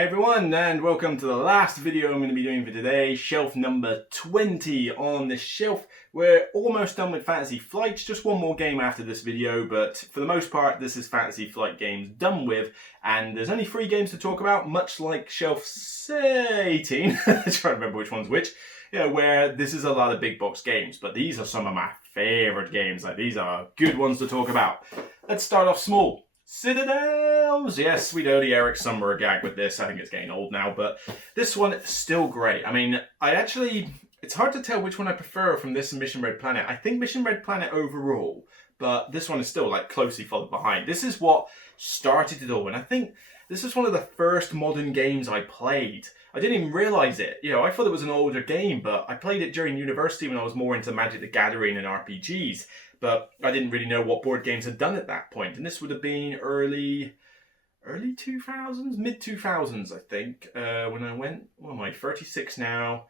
Hey everyone, and welcome to the last video I'm going to be doing for today, shelf number 20. On this shelf, we're almost done with Fantasy Flights, just one more game after this video, but for the most part this is Fantasy Flight games done with, and there's only 3 games to talk about, much like shelf 18, I'm trying to remember which one's which, where this is a lot of big box games, but these are some of my favourite games, these are good ones to talk about. Let's start off small. Citadels! Yes, we know the Eric Summerer gag with this. I think it's getting old now, but this one is still great. I mean, it's hard to tell which one I prefer from this and Mission Red Planet. I think Mission Red Planet overall, but this one is still closely followed behind. This is what started it all, and I think this is one of the first modern games I played. I didn't even realise it. I thought it was an older game, but I played it during university when I was more into Magic the Gathering and RPGs. But I didn't really know what board games had done at that point. And this would have been early 2000s, mid 2000s, I think, when I went, what am I, 36 now.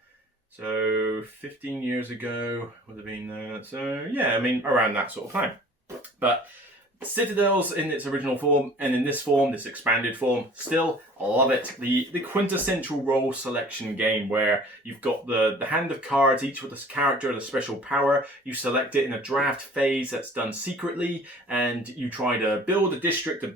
So 15 years ago would have been that. So yeah, I mean, around that sort of time. But Citadels in its original form, and in this form, this expanded form, still love it. The quintessential role selection game where you've got the hand of cards, each with a character and a special power. You select it in a draft phase that's done secretly, and you try to build a district,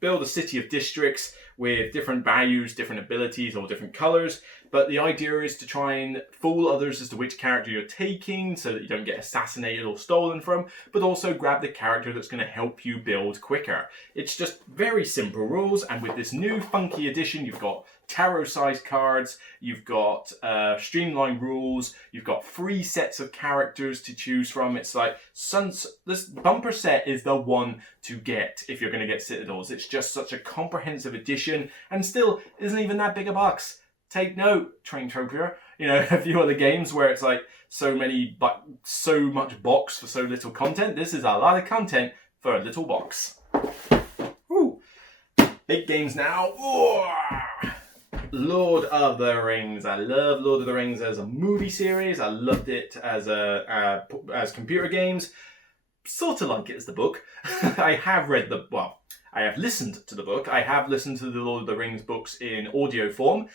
build a city of districts with different values, different abilities, or different colors. But the idea is to try and fool others as to which character you're taking so that you don't get assassinated or stolen from, but also grab the character that's going to help you build quicker. It's just very simple rules, and with this new funky addition, you've got tarot-sized cards, you've got streamlined rules, you've got 3 sets of characters to choose from. It's like, this bumper set is the one to get if you're going to get Citadels. It's just such a comprehensive addition, and still isn't even that big a box. Take note, Traintopia. A few other games where it's like so much box for so little content. This is a lot of content for a little box. Woo. Big games now. Ooh. Lord of the Rings. I love Lord of the Rings as a movie series. I loved it as as computer games. Sort of like it as the book. I have listened to the book. I have listened to the Lord of the Rings books in audio form.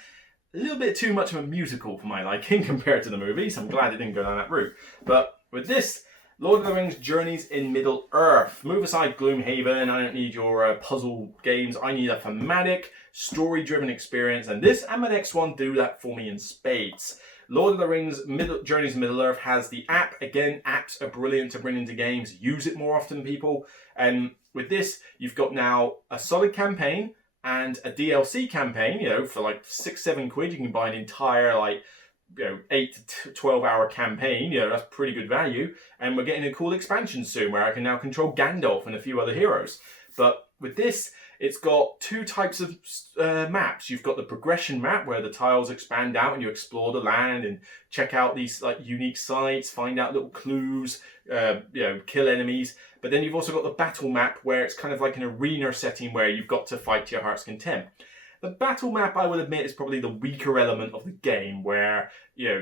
A little bit too much of a musical for my liking compared to the movies. I'm glad it didn't go down that route. But with this, Lord of the Rings Journeys in Middle-earth. Move aside Gloomhaven. I don't need your puzzle games. I need a thematic, story-driven experience. And this and my next one do that for me in spades. Lord of the Rings Journeys in Middle-earth has the app. Again, apps are brilliant to bring into games. Use it more often, people. And with this, you've got now a solid campaign and a DLC campaign, for like 6-7 quid, you can buy an entire 8 to 12 hour campaign. That's pretty good value. And we're getting a cool expansion soon where I can now control Gandalf and a few other heroes. But with this, it's got 2 types of maps. You've got the progression map where the tiles expand out and you explore the land and check out these unique sites, find out little clues, kill enemies. But then you've also got the battle map where it's kind of like an arena setting where you've got to fight to your heart's content. The battle map, I would admit, is probably the weaker element of the game where,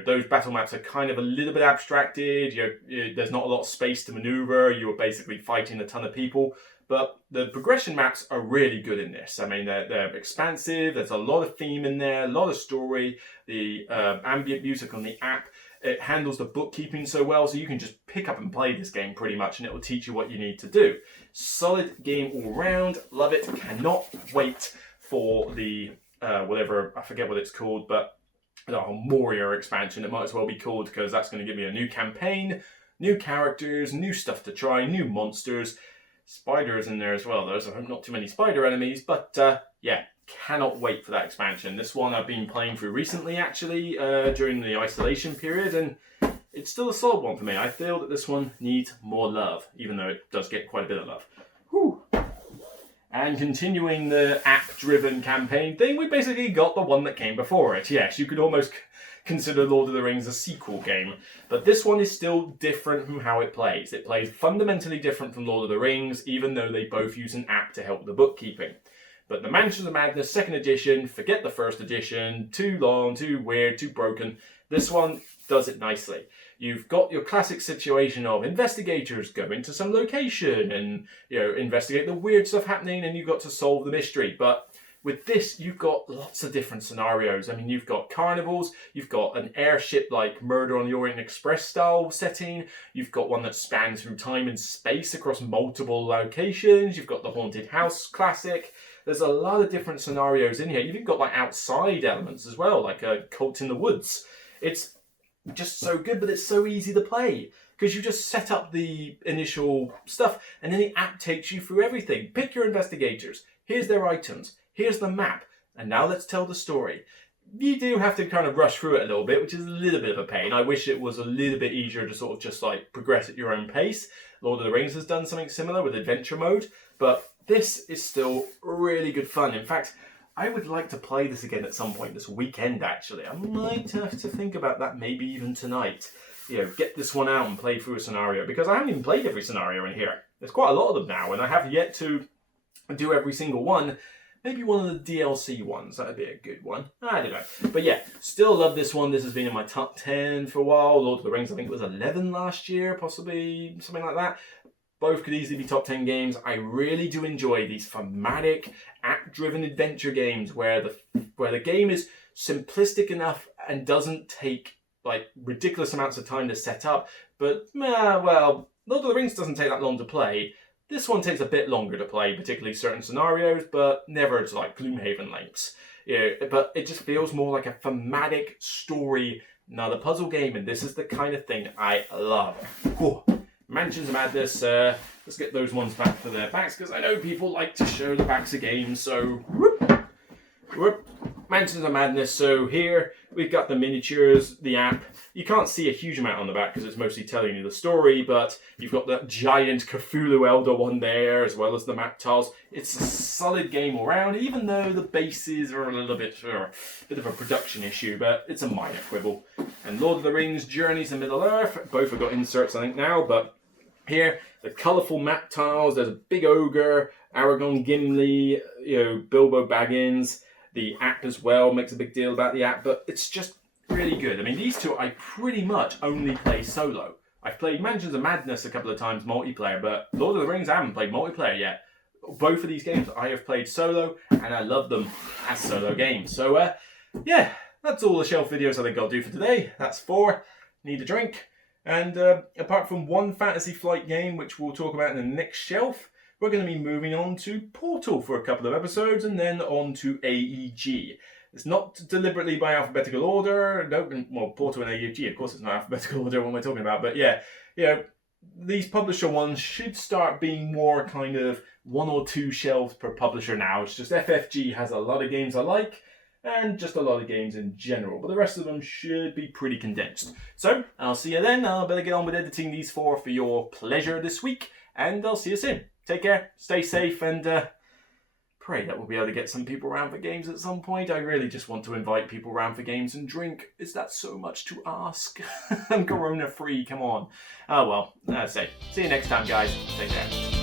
those battle maps are kind of a little bit abstracted. There's not a lot of space to maneuver. You're basically fighting a ton of people. But the progression maps are really good in this. I mean, they're expansive. There's a lot of theme in there, a lot of story. The ambient music on the app, it handles the bookkeeping so well, so you can just pick up and play this game pretty much, and it will teach you what you need to do. Solid game all round. Love it. Cannot wait for the whatever, I forget what it's called, but Moria expansion. It might as well be called, because that's going to give me a new campaign, new characters, new stuff to try, new monsters. Spiders in there as well. There's not too many spider enemies, but yeah, cannot wait for that expansion. This one I've been playing through recently, actually, during the isolation period, and it's still a solid one for me. I feel that this one needs more love, even though it does get quite a bit of love. Whew. And continuing the app-driven campaign thing, we basically got the one that came before it. Yes, you could almost consider Lord of the Rings a sequel game, but this one is still different from how it plays. It plays fundamentally different from Lord of the Rings, even though they both use an app to help with the bookkeeping. But the Mansions of Madness 2nd edition, forget the 1st edition, too long, too weird, too broken. This one does it nicely. You've got your classic situation of investigators go into some location and, investigate the weird stuff happening, and you've got to solve the mystery. But With this, you've got lots of different scenarios. I mean, you've got carnivals, you've got an airship like Murder on the Orient Express style setting, you've got one that spans through time and space across multiple locations, you've got the haunted house classic. There's a lot of different scenarios in here. You've even got like outside elements as well, like a Cult in the Woods. It's just so good, but it's so easy to play because you just set up the initial stuff and then the app takes you through everything. Pick your investigators. Here's their items. Here's the map. And now let's tell the story. You do have to kind of rush through it a little bit, which is a little bit of a pain. I wish it was a little bit easier to sort of just like progress at your own pace. Lord of the Rings has done something similar with adventure mode, but this is still really good fun. In fact, I would like to play this again at some point this weekend, actually. I might have to think about that maybe even tonight. You know, get this one out and play through a scenario, because I haven't even played every scenario in here. There's quite a lot of them now, and I have yet to do every single one. Maybe one of the DLC ones, that'd be a good one. I don't know. But yeah, still love this one. This has been in my top 10 for a while. Lord of the Rings, I think it was 11 last year, possibly something like that. Both could easily be top 10 games. I really do enjoy these thematic, act-driven adventure games where the game is simplistic enough and doesn't take like ridiculous amounts of time to set up. But, well, Lord of the Rings doesn't take that long to play. This one takes a bit longer to play, particularly certain scenarios, but never to like Gloomhaven lengths. Yeah, but it just feels more like a thematic story, not a puzzle game, and this is the kind of thing I love. Whew. Mansions of Madness, let's get those ones back to their backs, because I know people like to show the backs of games, so whoop. Mansions of Madness, so here we've got the miniatures, the app. You can't see a huge amount on the back because it's mostly telling you the story, but you've got that giant Cthulhu Elder one there, as well as the map tiles. It's a solid game all round, even though the bases are a little bit of a production issue, but it's a minor quibble. And Lord of the Rings, Journeys to Middle-earth, both have got inserts I think now, but here, the colourful map tiles, there's a big ogre, Aragorn Gimli, Bilbo Baggins. The app as well makes a big deal about the app, but it's just really good. I mean, these two I pretty much only play solo. I've played Mansions of Madness a couple of times multiplayer, but Lord of the Rings I haven't played multiplayer yet. Both of these games I have played solo, and I love them as solo games. So, yeah, that's all the shelf videos I think I'll do for today. That's 4. Need a drink. And apart from one Fantasy Flight game, which we'll talk about in the next shelf, we're going to be moving on to Portal for a couple of episodes, and then on to AEG. It's not deliberately by alphabetical order. No, well, Portal and AEG, of course it's not alphabetical order what we're talking about. But yeah, these publisher ones should start being more kind of 1 or 2 shelves per publisher now. It's just FFG has a lot of games I like, and just a lot of games in general. But the rest of them should be pretty condensed. So, I'll see you then. I better get on with editing these 4 for your pleasure this week, and I'll see you soon. Take care, stay safe, and pray that we'll be able to get some people around for games at some point. I really just want to invite people around for games and drink. Is that so much to ask? I'm corona-free, come on. Oh well, that's it. See you next time, guys. Take care.